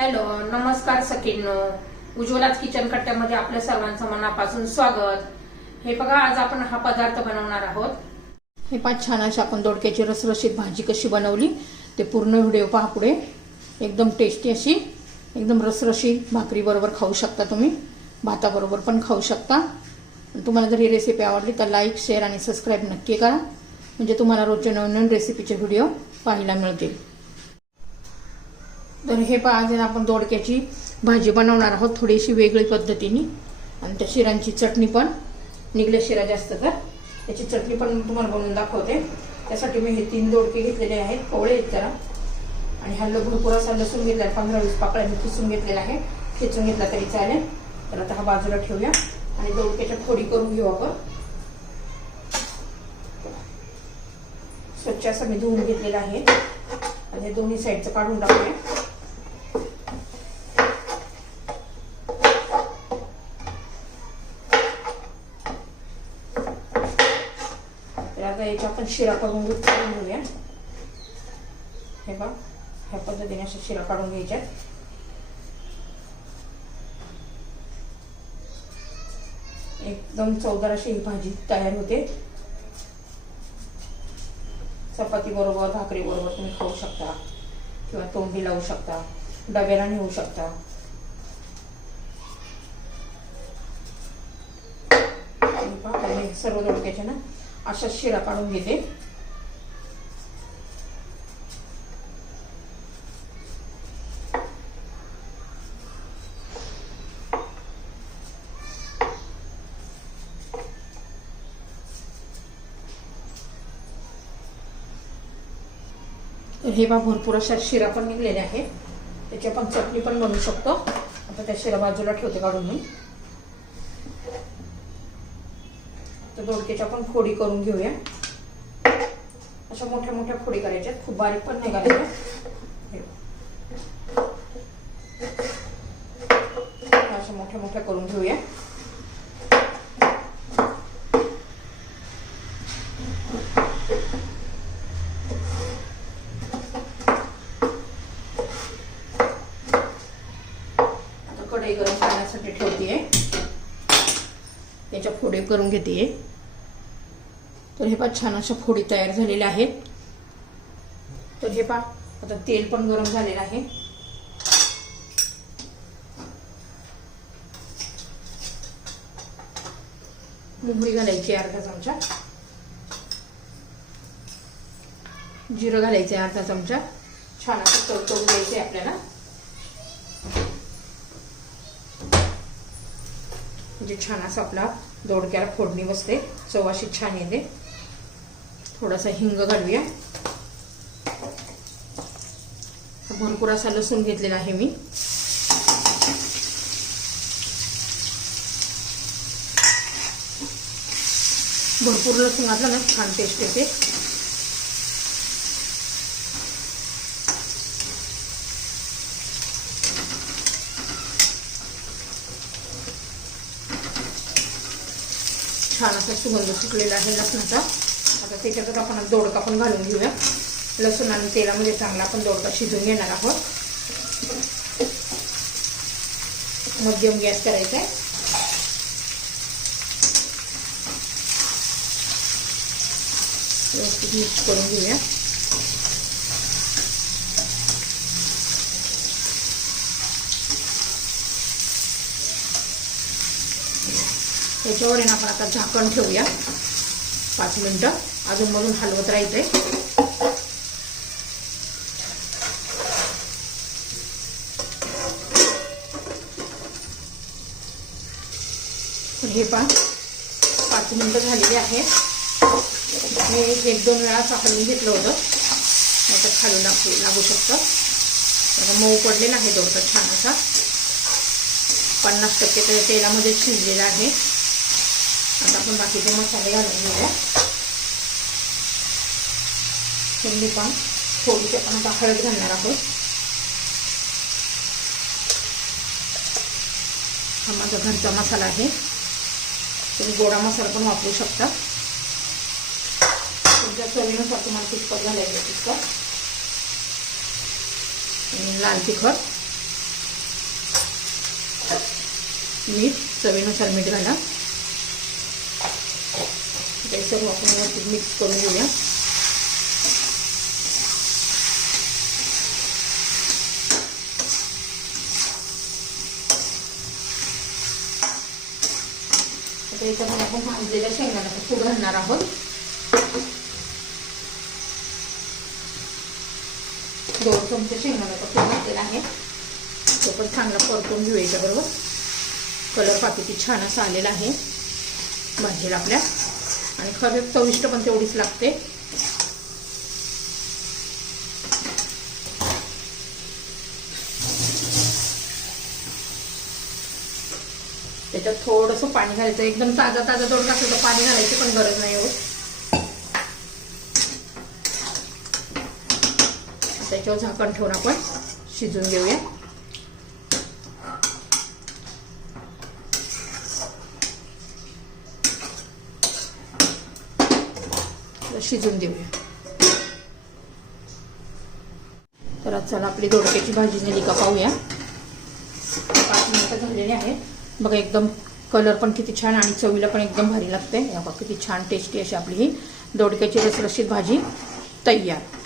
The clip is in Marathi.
हॅलो, नमस्कार सखींनो. उज्ज्वलाच किचन कट्ट्यामध्ये आपल्या सर्वांचं मनापासून स्वागत. हे बघा, आज आपण हा पदार्थ बनवणार आहोत. हे पाच छान अशी आपण दोडक्याची रसरशीत भाजी कशी बनवली ते पूर्ण व्हिडिओ पहा पुढे. एकदम टेस्टी अशी, एकदम रसरशीत भाकरी बरोबर खाऊ शकता तुम्ही, भाताबरोबर पण खाऊ शकता. तुम्हाला जर ही रेसिपी आवडली तर लाईक, शेअर आणि सबस्क्राईब नक्की करा, म्हणजे तुम्हाला रोजचे नवीन रेसिपीचे व्हिडिओ पाहायला मिळतील. तर हे पहा, आज आपण दोडक्याची भाजी बनवणार आहोत थोडीशी वेगळी पद्धतीने. आणि त्या शिरांची चटणी पण, निघले शिरा जास्त तर त्याची चटणी पण तुम्हाला बनवून दाखवते. त्यासाठी मी हे 3 दोडके घेतलेले आहेत, कवळे आहेत जरा. आणि हा भरपूर असा लसूण घेतला, 15-20 पाकळ्या मी किसून घेतलेला आहे. खेचून घेतला तरी चालेल. तर आता हा बाजूला ठेवूया आणि दोडक्याच्या फोडी करून घेऊ आपण. स्वच्छ असं मी धुवून घेतलेला आहे. आणि दोन्ही साईडचं काढून टाकूया. आता याच्या आपण शिरा काढून घेऊया. हे बघा, ह्या पद्धतीने अशा शिरा काढून घ्यायच्या. एकदम चवदार अशी ही भाजी तयार होते. चपाती बरोबर, भाकरी बरोबर तुम्ही खाऊ शकता, किंवा तोंडी लावू शकता, डब्याला नेऊ शकता. सर्व दोडक्याच्या ना अशा शिरा काढून घेते. तर हे बा, भरपूर अशा शिरा पण निघलेल्या आहेत. त्याची आपण चटणी पण बनवू शकतो. आता त्या शिरा बाजूला ठेवते काढून मी. तर दोडक्याच्या आपण फोडी करून घेऊया. अशा मोठ्या मोठ्या फोडी करायच्या, खूप बारीक पण नाही करायच्या. अशा मोठ्या मोठ्या करून घेऊया. आता कढई गरम करण्यासाठी ठेवतेय, त्याच्या फोडी करून घेते. तर हे पहा, छान अशा फोडी तयार झालेल्या आहेत. तर हे पहा, आता तेल पण गरम झालेलं आहे. मोहरी घालायची अर्धा चमचा, जिरं घालायचे अर्धा चमचा. छान असं तळतळून द्यायचे आपल्याला, म्हणजे छान असं आपला दोडक्याला फोडणी बसते, चव अशी छान येते. थोडासा हिंग घालूया. भरपूर असा लसूण घेतलेला आहे मी. भरपूर लसूण घातला ना छान टेस्ट येते. छान असा सुगंध सुटलेला आहे लसणाचा. आता त्याच्यातच आपण दोडका पण घालून घेऊया. लसूण आणि तेलामध्ये चांगला आपण दोडका शिजवून घेणार आहोत. मध्यम गॅस करायचा आहे. व्यवस्थित मिक्स करून घेऊया. त्याच्यावर आपण आता झाकण ठेवूया 5 मिनिटं. अजून मधून हलवत राहायचंय. हे 5 मिनिटं झालेली आहे. मी 1-2 वेळा हलवून घेतलं होतं, नाहीतर खालून लागू शकतं. आता मऊ पडलेला आहे दोडका छान असा. 50% तेलामध्ये शिजलेला आहे. आता आपण बाकीचे मसाले घालून घेऊया. थंडी पण थोडीशी आपण आता हळद घालणार आहोत. हा माझा घरचा मसाला आहे, तुम्ही गोडा मसाला पण वापरू शकता. तुमच्या चवीनुसार तुम्हाला तिखट घालायचं तिखट. लाल तिखट मीठ, चवीनुसार मीठ घाला. ते सर्व आपण व्यवस्थित मिक्स करून घेऊया. आता याच्यामध्ये आपण भाजलेल्या शेंगदाण्याचा कूट घालणार आहोत. 2 चमचे शेंगदाण्याचा कूट घातलेला आहे. तो पण चांगला परतून घेऊ. याच्याबरोबर कलर पहा किती छान असा आलेला आहे भाजीला आपल्या. आणि खरंच चविष्ट पण तेवढीच लागते. त्याच्यात थोडंसं पाणी घालायचं. एकदम ताजा दोडका असेल तर पाणी घालायची पण गरज नाही होत. त्याच्यावर झाकण ठेवून आपण शिजून घेऊया. शिजून देऊया. तर चला आपली दोडक्याची भाजी झाली का पाहूया. 5 मिनिटं झालेले आहेत बघा. एकदम कलर पण किती छान आणि चवीला पण एकदम भारी लागते. बघा किती छान टेस्टी अशी आपली ही दोडक्याची रसरशीत भाजी तयार.